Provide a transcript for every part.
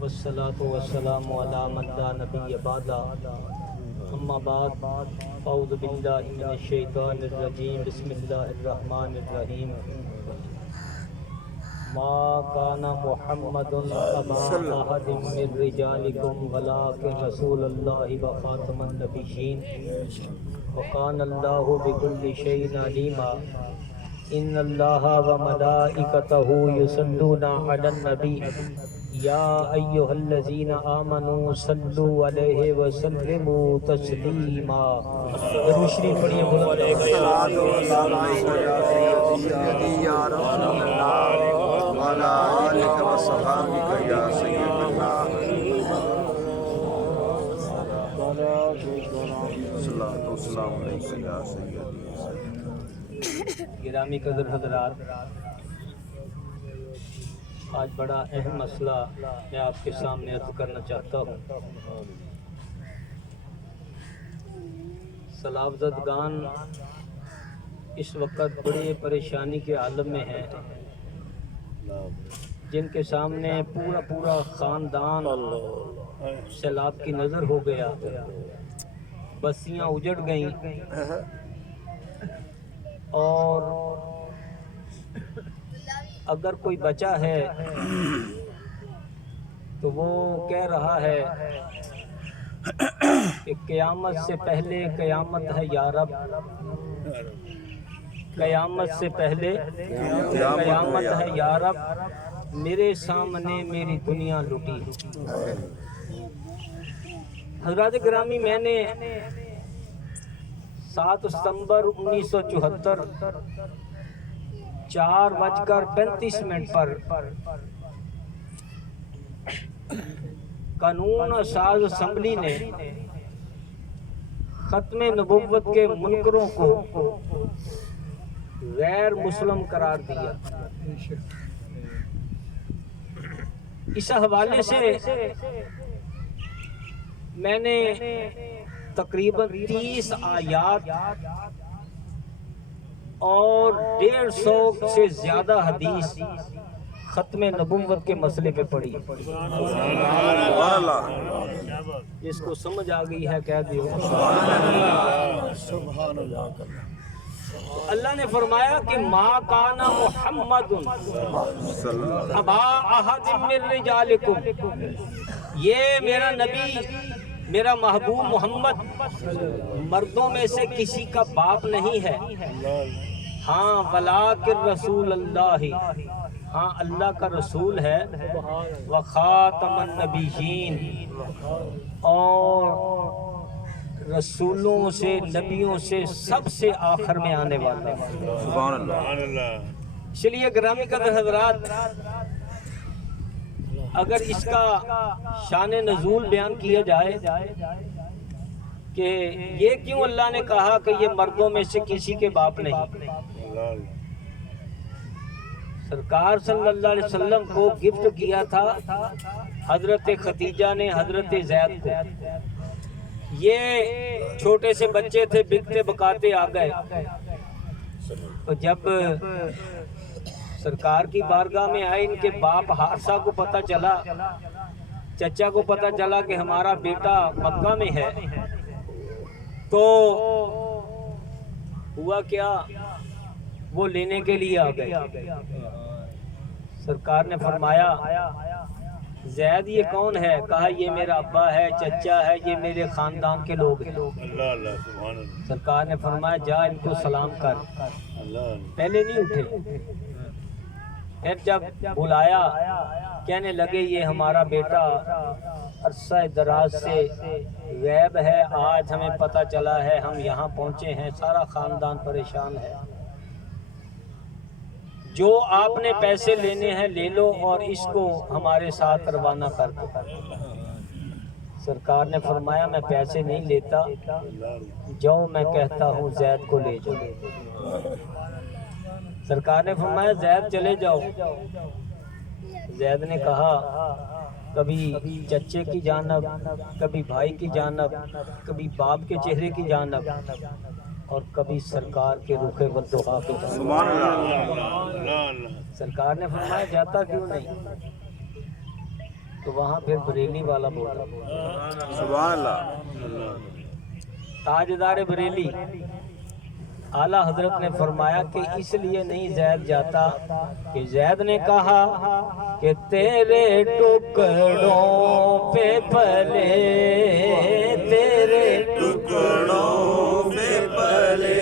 والصلاة والسلام على من لا نبي بعده اما بعد اعوذ باللہ من الشیطان الرجیم بسم اللہ الرحمن الرحیم ما كان محمد ابا احد من رجالکم ولکن رسول اللہ وخاتم النبیین وکان اللہ بكل شیء علیما ان اللہ وملائکتہ یصلون علی النبی یا ایہا الذین آمنوا صلوا علیہ وسلموا تسلیما۔ درود شریف پڑھیے بلند گرامی قدر حضرات، آج بڑا اہم مسئلہ میں آپ کے سامنے عرض کرنا چاہتا ہوں۔ سلاب زدگان اس وقت بڑی پریشانی کے عالم میں ہیں، جن کے سامنے پورا خاندان سیلاب کی نظر ہو گیا، بستیاں اجڑ گئیں اور اگر کوئی بچا ہے تو وہ کہہ رہا ہے کہ قیامت سے پہلے قیامت ہے یا رب، قیامت سے پہلے قیامت ہے یا رب، میرے سامنے میری دنیا لٹی۔ حضرات گرامی، میں نے 7 ستمبر 1974 4:35 پر قانون اساز اسمبلی نے ختم نبوت کے منکروں کو غیر مسلم قرار دیا۔ اس حوالے سے میں نے تقریباً 30 آیات اور 150 سے زیادہ حدیث ختم نبوت کے مسئلے پہ پڑھی۔ جس کو سمجھ آ گئی ہے کہہ دیو سبحان اللہ۔ اللہ نے فرمایا کہ ما کان محمد ابا احد من رجالکم، یہ میرا نبی، میرا محبوب محمد مردوں میں سے کسی کا باپ نہیں ہے، ہاں ولکن رسول اللہ، ہاں اللہ کا رسول ہے، وخاتم النبیین، اور رسولوں سے نبیوں سے سب سے آخر میں آنے والا ہے۔ سبحان اللہ۔ اس لیے گرامی قدر حضرات، اگر اس کا شان نزول بیان کیا جائے کہ یہ کیوں اللہ نے کہا کہ یہ مردوں میں سے کسی کے باپ نہیں، سرکار صلی اللہ علیہ وسلم کو گفٹ کیا تھا حضرت خدیجہ نے حضرت زید کو۔ یہ چھوٹے سے بچے تھے، بکتے بکاتے آ گئے، تو جب سرکار کی بارگاہ میں آئے، ان کے باپ حارثہ کو پتہ چلا، چچا کو پتہ چلا کہ ہمارا بیٹا مکہ میں ہے، تو ہوا کیا، وہ لینے کے لیے آ گئے۔ سرکار نے فرمایا زید یہ کون ہے؟ کہا یہ میرا ابا ہے، چچا ہے، یہ میرے خاندان کے لوگ ہیں۔ سرکار نے فرمایا جا ان کو سلام کر۔ پہلے نہیں اٹھے، پھر جب بلایا کہنے لگے یہ ہمارا بیٹا عرصہ دراز سے غائب ہے، آج ہمیں پتہ چلا ہے، ہم یہاں پہنچے ہیں، سارا خاندان پریشان ہے، جو آپ نے پیسے لینے ہیں لے لو اور اس کو ہمارے ساتھ روانہ کر دو۔ سرکار نے فرمایا میں پیسے نہیں لیتا، جاؤ میں کہتا ہوں زید کو لے جاؤ۔ سرکار نے فرمایا زید چلے جاؤ۔ زید نے کہا کبھی چچے کی جانب، کبھی بھائی کی جانب، کبھی باپ کے چہرے کی جانب، اور کبھی سرکار کے رخ والضحیٰ کی جانب۔ سرکار نے فرمایا جاتا کیوں نہیں؟ تو وہاں پھر بریلی والا بولا سبحان اللہ تاجدار بریلی اعلیٰ حضرت نے فرمایا کہ اس لیے نہیں زید جاتا کہ زید نے کہا کہ تیرے ٹکڑوں پہ پلے تیرے ٹکڑوں پہ پلے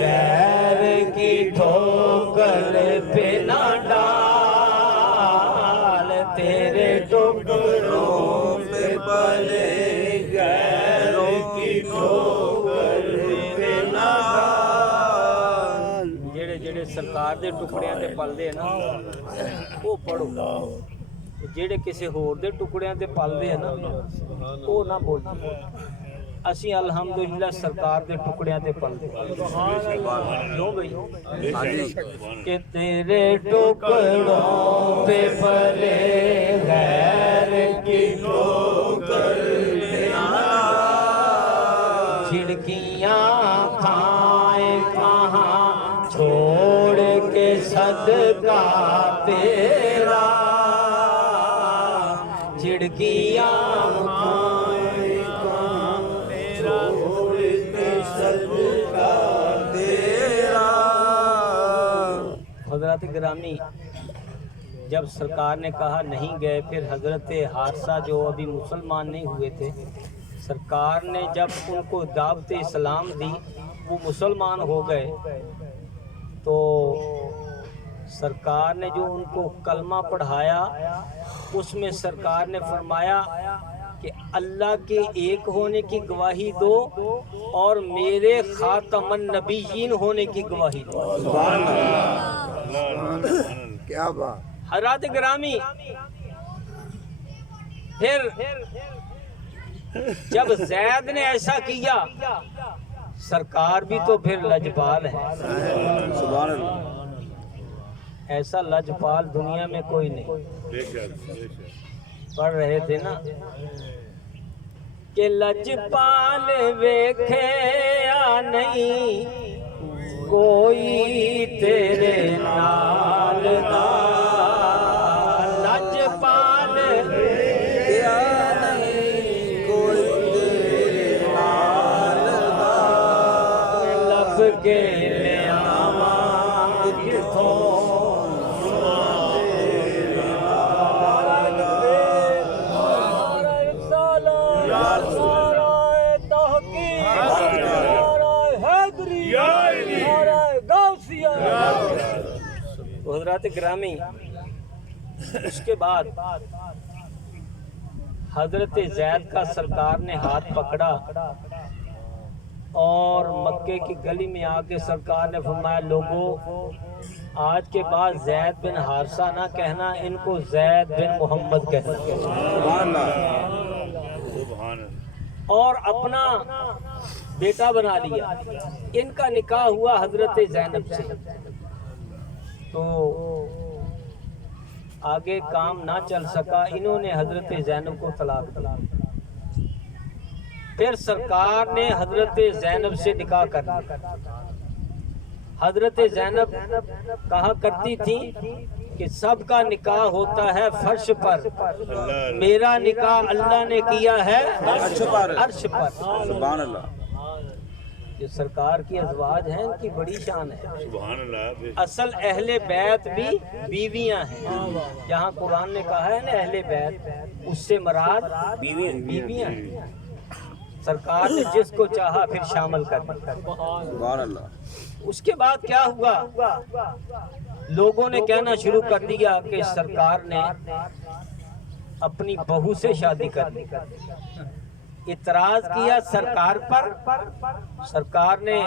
غیر کی ٹھوکر پہ نہ ڈال تیرے ٹکڑوں پہ پلے غیر کی ٹھوکر پہ نہ ڈال جڑے سرکار دے ٹکڑیاں تے پلدے نا وہ پڑھو جڑے کسی ہور دے ٹکڑیاں تے پلدے نا وہ نہ بولو اسی الحمدللہ سرکار دے ٹکڑیاں تے پلدے کیوں بھئی کہ تیرے ٹکڑوں پہ پلے غیر کی ٹھوکر پہ نہ چھڑکیاں کھائیں کہاں چھوڑ کے صدقہ تیرا چھڑکیاں کھائیں کہاں چھوڑ کے صدقہ تیرا حضرات گرامی جب سرکار نے کہا نہیں گئے پھر حضرت حارثہ جو ابھی مسلمان نہیں ہوئے تھے سرکار نے جب ان کو دعوت اسلام دی وہ مسلمان ہو گئے تو سرکار نے جو ان کو کلمہ پڑھایا اس میں سرکار نے فرمایا کہ اللہ کے ایک ہونے کی گواہی دو اور میرے خاتم النبیین ہونے کی گواہی دو سبحان اللہ کیا بات حضرات گرامی پھر جب زید نے ایسا کیا سرکار بھی تو پھر لجپال ہے سبحان اللہ ایسا لجپال دنیا میں کوئی نہیں پڑھ رہے تھے نا کہ لجپال ویکھے یا نہیں کوئی تیرے نال دا لجپال کیا نہیں کوئی تیرے نال دا لب کے لے آواں کتھوں حضرات گرامی اس کے بعد حضرت زید کا سرکار نے ہاتھ پکڑا اور مکے کی گلی میں آ کے سرکار نے فرمایا لوگوں آج کے بعد زید بن حارثہ نہ کہنا ان کو زید بن محمد کہنا سبحان اللہ اور اپنا بیٹا بنا لیا ان کا نکاح ہوا حضرت زینب سے تو آگے کام نہ چل سکا انہوں نے حضرت زینب کو طلاق دیا پھر سرکار نے حضرت زینب سے نکاح کر لیا حضرت زینب کہا کرتی تھی کہ سب کا نکاح ہوتا ہے فرش پر میرا نکاح اللہ نے کیا ہے عرش پر سبحان اللہ جو سرکار کی ازواج ہیں ان کی بڑی شان ہے سبحان اللہ اصل اہل بیت بھی بیویاں ہیں جہاں قرآن نے کہا ہے نا اہل بیت اس سے مراد بیویاں ہیں سرکار نے جس کو چاہا پھر شامل کر دیا سبحان اللہ اس کے بعد کیا ہوا لوگوں نے کہنا شروع کر دیا کہ سرکار نے اپنی بہو سے شادی کر لی اعتراض کیا سرکار پر سرکار نے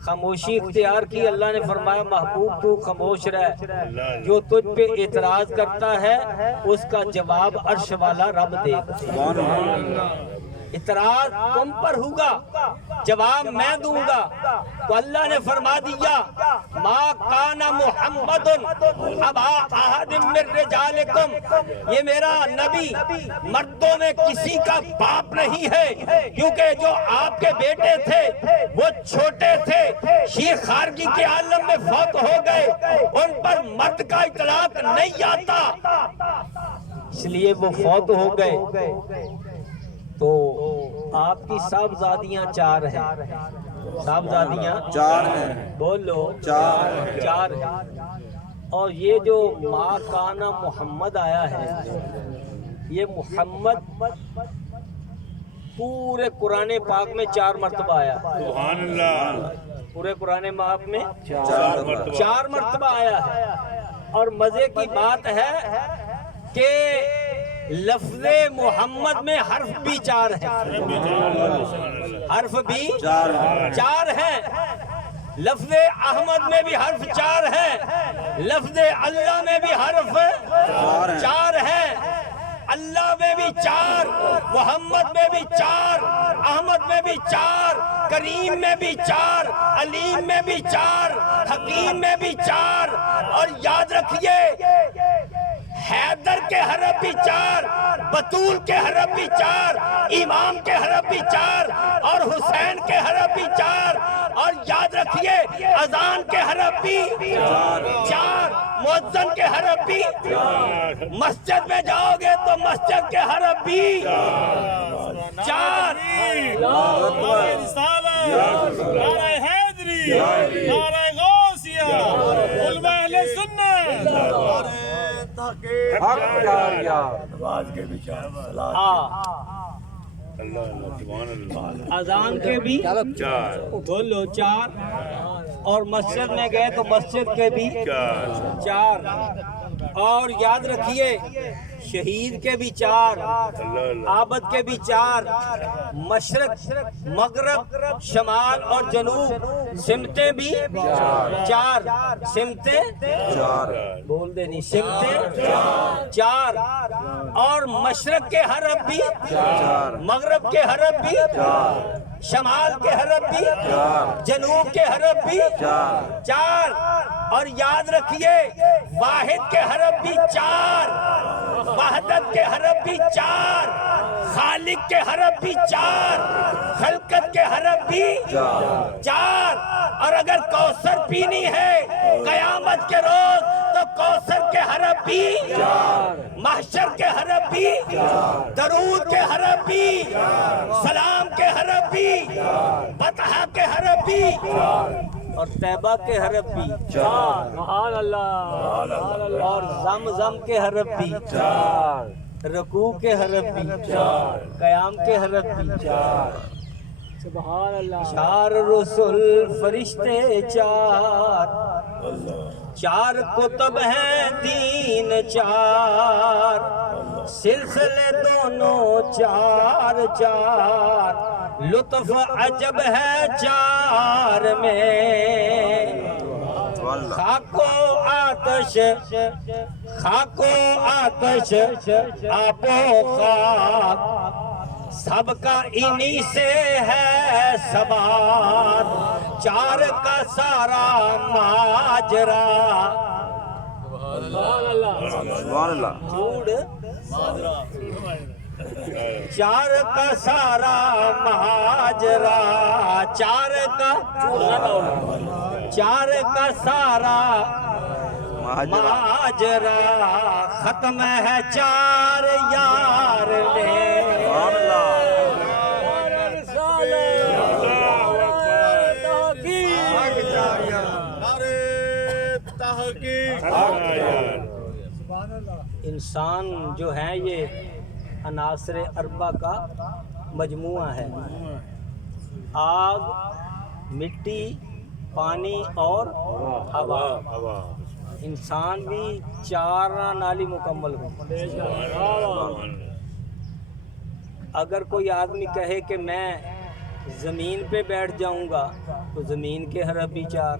خاموشی اختیار کی اللہ نے فرمایا محبوب تو خاموش رہ جو تجھ پہ اعتراض کرتا ہے اس کا جواب عرش والا رب دے گا اعتراض تم پر ہوگا جواب میں دوں گا تو اللہ نے فرما دیا ما کان محمد ابا احد من رجالکم یہ میرا نبی مردوں میں کسی کا باپ نہیں ہے کیونکہ جو آپ کے بیٹے تھے وہ چھوٹے تھے شیخ خارگی کے عالم میں فوت ہو گئے ان پر مرد کا اطلاق نہیں آتا اس لیے وہ فوت ہو گئے تو آپ کی صاحبزادیاں 4 ہیں. صاحبزادیاں 4 ہیں. بولو 4 ہیں. اور یہ جو ما کانا محمد آیا ہے یہ محمد پورے قرآن پاک میں 4 مرتبہ آیا. سبحان اللہ. پورے قرآن پاک میں 4 4 مرتبہ آیا ہے. اور مزے کی بات ہے کہ لفظ محمد میں حرف بھی 4 ہیں. حرف بھی 4 ہیں. لفظ احمد میں بھی حرف 4 ہے. لفظ اللہ میں بھی حرف 4 ہے. اللہ میں بھی 4، محمد میں بھی 4، احمد میں بھی 4، کریم میں بھی 4، علیم میں بھی 4، حکیم میں بھی 4. اور یاد رکھیے حیدر کے حرف بھی 4، بطول کے حرف بھی 4، امام کے حرف بھی 4، اور حسین کے حرف بھی 4. اور یاد رکھیے اذان کے حرف بھی 4، مؤذن کے حرف بھی 4. مسجد میں جاؤ گے تو مسجد کے حرف بھی 4. نعرہ رسالت، نعرہ حیدری، نعرہ غوثیہ، علماء اہل سنت، حق جاریہ. اذان کے بھی 4 بولو 4. اور مسجد میں گئے تو مسجد کے بھی 4. اور یاد رکھیے شہید کے بھی 4، عابد کے بھی 4. مشرق، مغرب، شمال اور جنوب سمتیں بھی 4. سمتیں 4 بول دے نہیں، سمتیں 4. اور مشرق کے حرف بھی 4 مغرب کے حرف بھی 4 شمال کے حرف بھی 4 جنوب کے حرف بھی 4. اور یاد رکھیے واحد کے حرف بھی 4، وحدت کے حرف بھی 4، خالق کے حرف بھی 4، خلقت کے حرف بھی 4. اور اگر کوثر پینی ہے قیامت کے روز تو کوثر کے حرف بھی 4، محشر کے حرف بھی 4، درود کے حرف بھی 4، سلام کے حرف بھی 4، فتح کے حرف بھی 4، اور طیبہ کے حرف بھی 4. سبحان اللہ. اور زمزم کے حرف بھی 4، رکوع کے حرف بھی 4، قیام کے حرف بھی 4. سبحان اللہ. 4 رسول فرشتے 4 کتب ہیں دین 4، سلسلے دونوں 4 لطف عجب ہے 4 میں. خاک و آتش، خاک و آتش، آب و خاک، سب کا انہی سے ہے ثبات. 4 کا سارا ماجرا. سبحان اللہ. 4 کا سارا ماجرا، 4 کا سارا ماجرا ختم ہے 4 یار میں. سبحان اللہ. انسان جو ہے یہ عناصر اربع کا مجموعہ ہے. آگ، مٹی، پانی اور ہوا. انسان بھی 4 نالی مکمل ہو. اگر کوئی آدمی کہے کہ میں زمین پہ بیٹھ جاؤں گا تو زمین کے حرف بھی 4.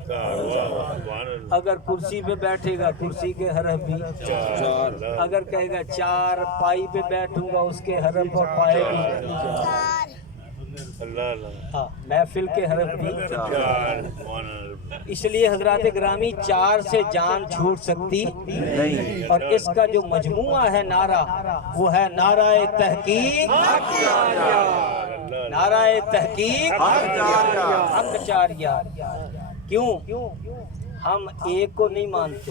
اگر کرسی پہ بیٹھے گا کرسی کے حرف بھی 4. اگر کہے گا 4 پائی پہ بیٹھوں گا اس کے حرف اور پائے بھی 4. محفل کے حرف بھی 4. اس لیے حضرات گرامی 4 سے جان چھوٹ سکتی نہیں. اور اس کا جو مجموعہ ہے نعرہ وہ ہے نعرہ تحقیق، نعرہ تحقیق حق جاریہ. کیوں؟ ہم ایک کو نہیں مانتے،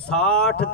60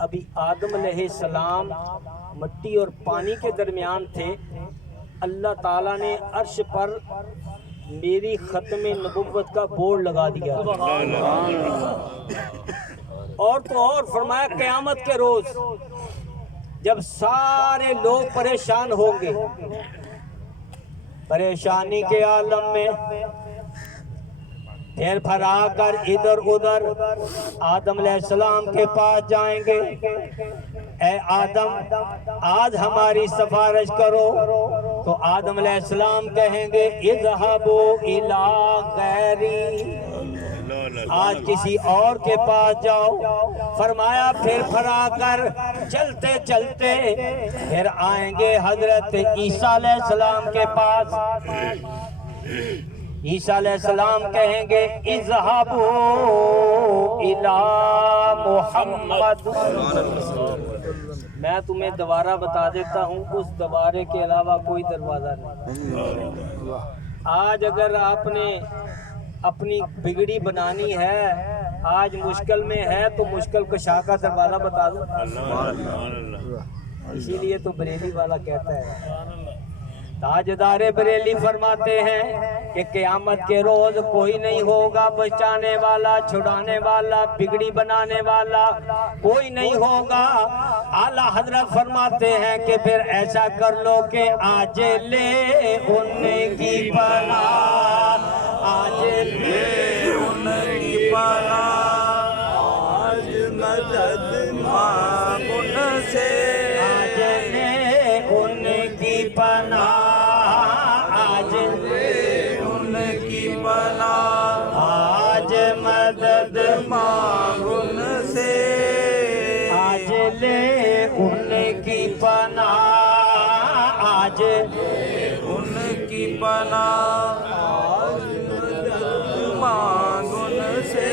ابھی آدم علیہ السلام مٹی اور پانی کے درمیان تھے، اللہ تعالیٰ نے عرش پر میری ختم نبوت کا بورڈ لگا دیا، اور تو اور فرمایا قیامت کے روز جب سارے لوگ پریشان ہوں گے، پریشانی کے عالم میں پھر پھرا کر ادھر ادھر آدم علیہ السلام کے پاس جائیں گے، اے آدم آج ہماری سفارش کرو، تو آدم علیہ السلام کہیں گے اذهبوا الی غیری، آج کسی اور کے پاس جاؤ۔ فرمایا پھر پھرا کر چلتے چلتے پھر آئیں گے حضرت عیسیٰ علیہ السلام کے پاس، عیسیٰ علیہ السلام کہیں گے اذهبوا الی محمد، میں تمہیں دوبارہ بتا دیتا ہوں، اس دوبارے کے علاوہ کوئی دروازہ نہیں۔ آج اگر آپ نے اپنی بگڑی بنانی ہے، آج مشکل میں ہے، تو مشکل کشا کا دروازہ بتا دو، اسی لیے تو بریلی والا کہتا ہے، تاجدار بریلی فرماتے ہیں کہ قیامت کے روز کوئی نہیں ہوگا بچانے والا، چھڑانے والا، بگڑی بنانے والا کوئی نہیں ہوگا۔ اعلیٰ حضرت فرماتے ہیں کہ پھر ایسا کر لو کہ آج لے ان کی پناہ، آج لے ان کی پناہ، آج مدد مانگ ان سے، آج لے ان کی پناہ، آج مدد مانگ ان سے، آج لے ان کی پناہ، آج ان کی پناہ، آج مدد مانگ ان سے،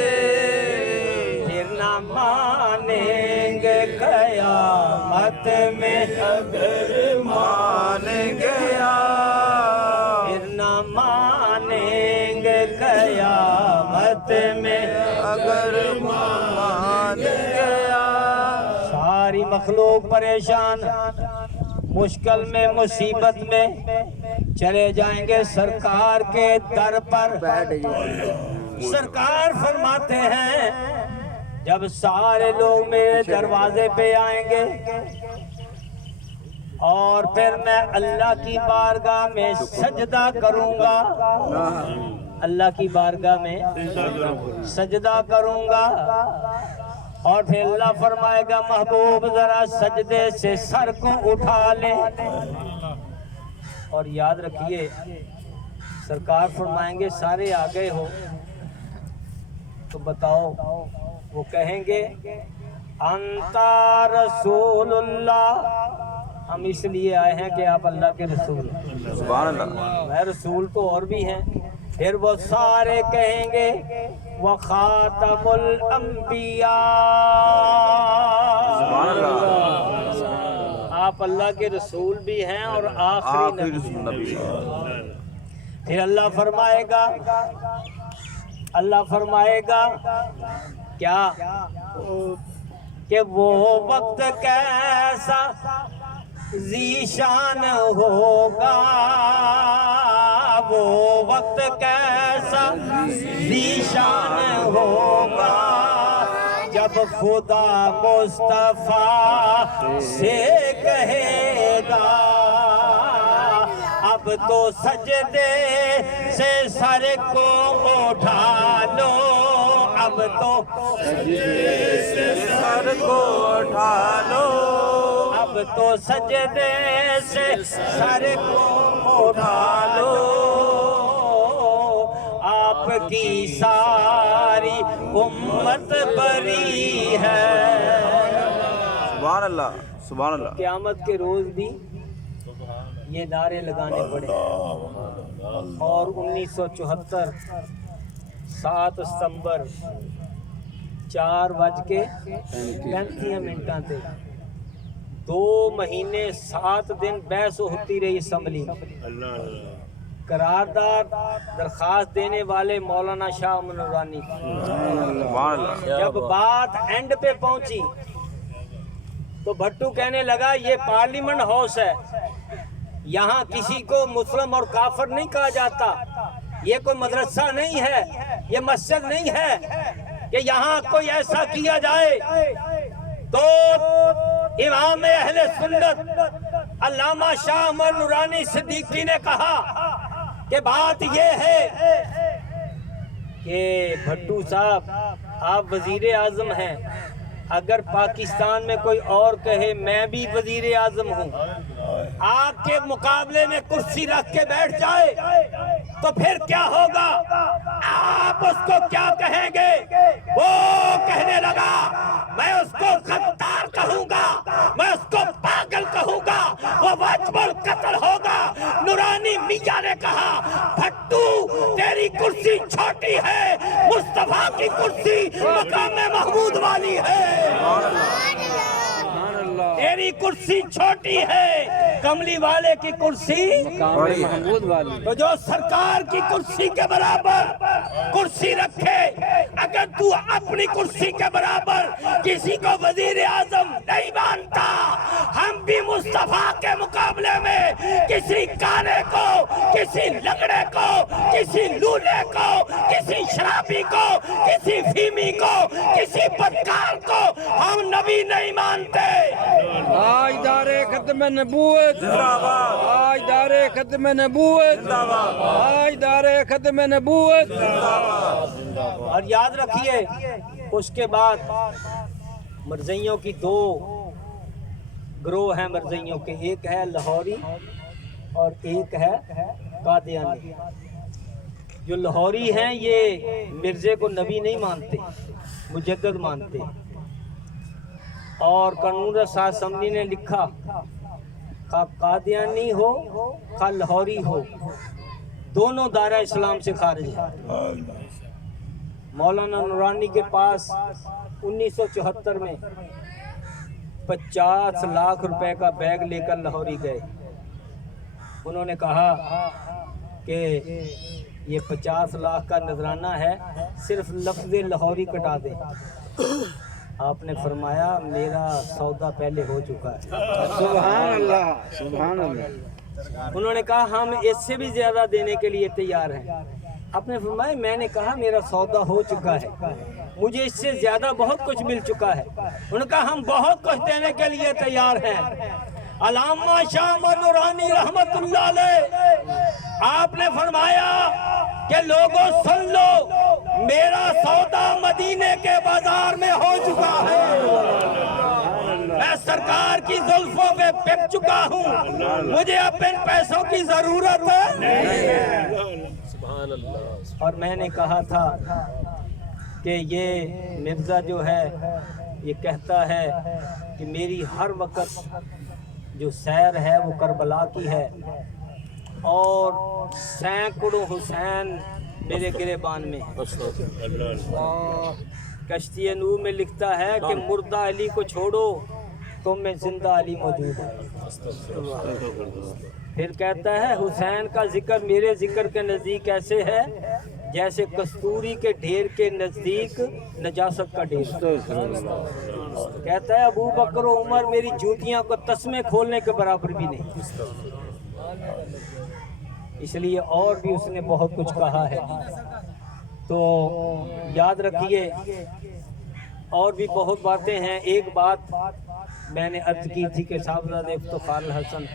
پھر نہ مانیں گے قیامت میں اگر مان گیا، پھر نہ مانیں گے قیامت میں اگر مان گیا۔ ساری مخلوق پریشان، مشکل میں، مصیبت میں، چلے جائیں گے سرکار کے در پر۔ سرکار فرماتے ہیں جب سارے لوگ میرے دروازے پہ آئیں گے اور پھر میں اللہ کی بارگاہ میں سجدہ کروں گا، اللہ کی بارگاہ میں سجدہ کروں گا، اور پھر اللہ فرمائے گا محبوب ذرا سجدے سے سر کو اٹھا لے، اور یاد رکھیے سرکار فرمائیں گے سارے آ گئے ہو تو بتاؤ، وہ کہیں گے انتا رسول اللہ، ہم اس لیے آئے ہیں کہ آپ اللہ کے رسول ہیں، سبحان اللہ، میں رسول تو اور بھی ہیں۔ پھر وہ سارے کہیں گے وَخَاتَمُ الْأَنْبِيَاءِ، سبحان اللہ، آپ اللہ کے رسول بھی ہیں اور آخری آخری نبی رسول نبی ہے۔ پھر اللہ فرمائے گا، اللہ فرمائے گا کیا کہ وہ وقت کیسا ذیشان ہوگا، وہ وقت کیسا ذیشان ہوگا، جب خدا مصطفیٰ سے کہے گا اب تو سجدے سے سر کو اٹھا لو، اب تو سجدے سے سر کو اٹھا لو، اب تو سجدے سے سر کو اٹھا لو، آپ کی ساری امت بری ہے۔ سبحان اللہ، سبحان اللہ۔ قیامت کے روز بھی یہ نعرے لگانے پڑے، اور 1974 7 ستمبر 4:35 تے 2 مہینے 7 دن بحث ہوتی رہی اسمبلی میں۔ قرارداد درخواست دینے والے مولانا شاہ امن نورانی، سبحان اللہ، جب بات اینڈ پہ پہنچی تو بھٹو کہنے لگا یہ پارلیمنٹ ہاؤس ہے، یہاں کسی کو مسلم اور کافر نہیں کہا جاتا، یہ کوئی مدرسہ نہیں ہے، یہ مسجد نہیں ہے کہ یہاں کوئی ایسا کیا جائے۔ تو امام اہل سنت علامہ شاہ احمد نورانی صدیقی نے کہا کہ بات یہ ہے کہ بھٹو صاحب آپ وزیر اعظم ہیں، اگر پاکستان میں کوئی اور کہے میں بھی وزیر اعظم ہوں، آپ کے مقابلے میں کرسی رکھ کے بیٹھ جائے تو پھر کیا ہوگا؟ آپ اس کو کیا کہیں گے؟ وہ کہنے لگا میں اس کو غدار کہوں گا، میں اس کو پاگل کہوں گا، وہ واجب القتل ہوگا۔ نورانی میاں نے کہا بھٹو تیری کرسی چھوٹی ہے، مصطفیٰ کی کرسی مقام محمود والی ہے، تیری کرسی چھوٹی ہے، کملی والے کی کرسی محمود والی۔ تو جو سرکار کی کرسی کے برابر کرسی رکھے، اگر تو اپنی کرسی کے برابر کسی کو وزیر اعظم نہیں مانتا، ہم بھی مصطفیٰ کے مقابلے میں کسی کانے کو، کسی لنگڑے کو، کسی لولے کو، کسی شرابی کو، کسی فیمی کو، کسی بدکار کو ہم نبی نہیں مانتے۔ آج دارے ختم نبوت، آج دارے ختم نبوت، آج دارے ختم نبوت۔ اور یاد رکھیے اس کے بعد مرزائیوں کی دو گروہ ہیں مرزائیوں کے، ایک ہے لاہوری اور ایک ہے قادیانی۔ جو لاہوری ہیں یہ مرزے کو نبی نہیں مانتے، مجدد مانتے، اور قانون رسا اسمبلی نے لکھا خواہ قادیانی ہو خواہ لاہوری ہو دونوں دائرہ اسلام سے خارج ہیں۔ مولانا نورانی کے پاس 1974 میں 50 لاکھ روپے کا بیگ لے کر لاہوری گئے، انہوں نے کہا کہ یہ 50 لاکھ کا نذرانہ ہے، صرف لفظ لاہوری کٹا دیں۔ آپ نے فرمایا میرا سودا پہلے ہو چکا ہے۔ سبحان اللہ، سبحان اللہ۔ انہوں نے کہا ہم اس سے بھی زیادہ دینے کے لیے تیار ہیں۔ آپ نے فرمایا میں نے کہا میرا سودا ہو چکا ہے، مجھے اس سے زیادہ بہت کچھ مل چکا ہے۔ انہوں نے کہا ہم بہت کچھ دینے کے لیے تیار ہیں۔ علامہ شاہ احمد نورانی رحمت اللہ علیہ آپ نے فرمایا کہ لوگوں سن لو، میرا سودا مدینے کے بازار میں ہو چکا ہے، میں سرکار کی زلفوں پہ بک چکا ہوں، مجھے اب ان پیسوں کی ضرورت ہے۔ اور میں نے کہا تھا کہ یہ مرزا جو ہے یہ کہتا ہے کہ میری ہر وقت جو سیر ہے وہ کربلا کی ہے، اور سینکڑوں حسین میرے گریبان میں ہے۔ کشتی نور میں لکھتا ہے کہ مردہ علی کو چھوڑو تم میں زندہ علی موجود ہے۔ پھر کہتا ہے حسین کا ذکر میرے ذکر کے نزدیک ایسے ہے جیسے کستوری کے ڈھیر کے نزدیک نجاست کا ڈھیر۔ کہتا ہے ابو بکر و عمر میری جوتیاں کو تسمے کھولنے کے برابر بھی نہیں۔ اس لیے اور بھی اس نے بہت کچھ کہا ہے، تو یاد رکھیے اور بھی بہت باتیں ہیں۔ ایک بات میں نے عرض کی تھی کہ صاحبزادہ افتخار الحسن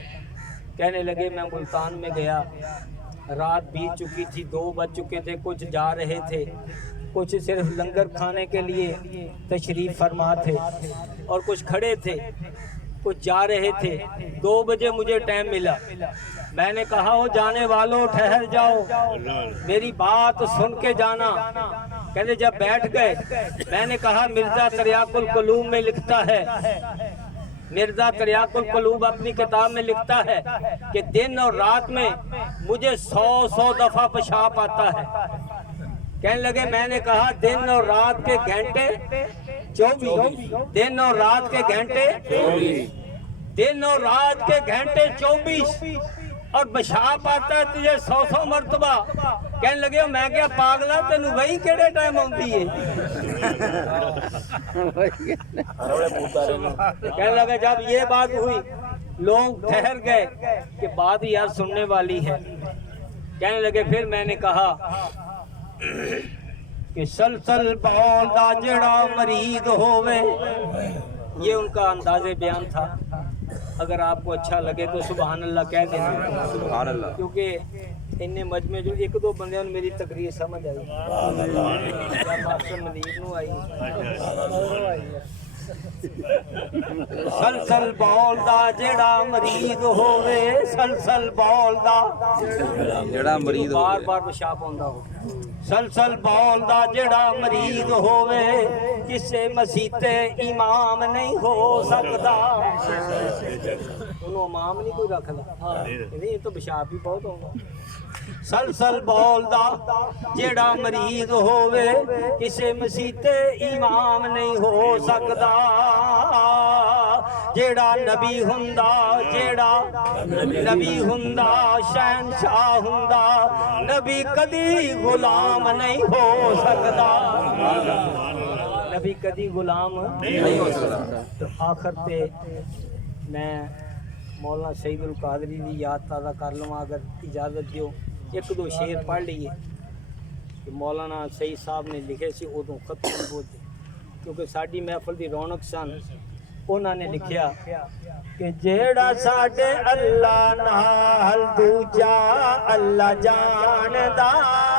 کہنے لگے میں ملتان میں گیا، رات بیت چکی تھی، 2 بج چکے تھے، کچھ جا رہے تھے، کچھ صرف لنگر کھانے کے لیے تشریف فرما تھے، اور کچھ کھڑے تھے، کچھ جا رہے تھے۔ 2 بجے مجھے ٹائم ملا، میں نے کہا ہو جانے والوں ٹھہر جاؤ، میری بات سن کے جانا۔ کہتے جب بیٹھ گئے میں نے کہا مرزا تریاق القلوب میں لکھتا ہے، مرزا تریاق القلوب اپنی کتاب میں لکھتا ہے کہ دن اور رات میں مجھے 100 دفعہ پیشاب آتا ہے۔ کہنے لگے میں نے کہا دن اور رات کے گھنٹے 24، دن اور رات کے گھنٹے 24 اور پیشاب آتا ہے تجھے 100 مرتبہ۔ کہنے لگے میں کیا پاگلا تینوں وہی کیڑے ٹائم آتی ہے؟ کہنے لگا جب یہ بات ہوئی لوگ ٹھہر گئے کہ بات یار سننے والی ہے. کہنے لگے پھر میں نے کہا کہ سلسل بال دا جڑا مرید ہووے. یہ ان کا انداز بیان تھا. اگر آپ کو اچھا لگے تو سبحان اللہ کہہ دینا. سبحان اللہ. کیونکہ انہیں مجمع جو ایک دو بندے ان میری تقریر سمجھ آئی جب آپ سے مدیر نو آئی. سلسل بال دا جڑا مرید ہووے سلسل بال دا جڑا مرید بار ہووے. بار پیشاب ہوندا ہو. سلسل بال دا جڑا مرید ہووے کسے مسیتے امام نہیں ہو سکدا. انہوں امام نہیں کوئی رکھدا. نہیں تو پیشاب بھی بہت ہوگا. سلسل بال دا جڑا مرید ہووے کسے مسیتے امام نہیں ہو سکدا. جیڑا نبی ہوندا جیڑا نبی ہوندا شہنشاہ ہوندا نبی کدی غلام نہیں ہو سکدا. نبی کدی غلام نہیں ہو سکتا. تو آخر تے میں مولانا سید القادری دی یاد تازہ کر لواں اگر اجازت دیو. ایک دو شعر پڑھ لیے کہ مولانا سید صاحب نے لکھے سی ادوں ختم بولتے کیونکہ ساڈی محفل دی رونق سن. انہوں نے لکھیا کہ جیڑا ساڈے اللہ نال دوجا اللہ جاندا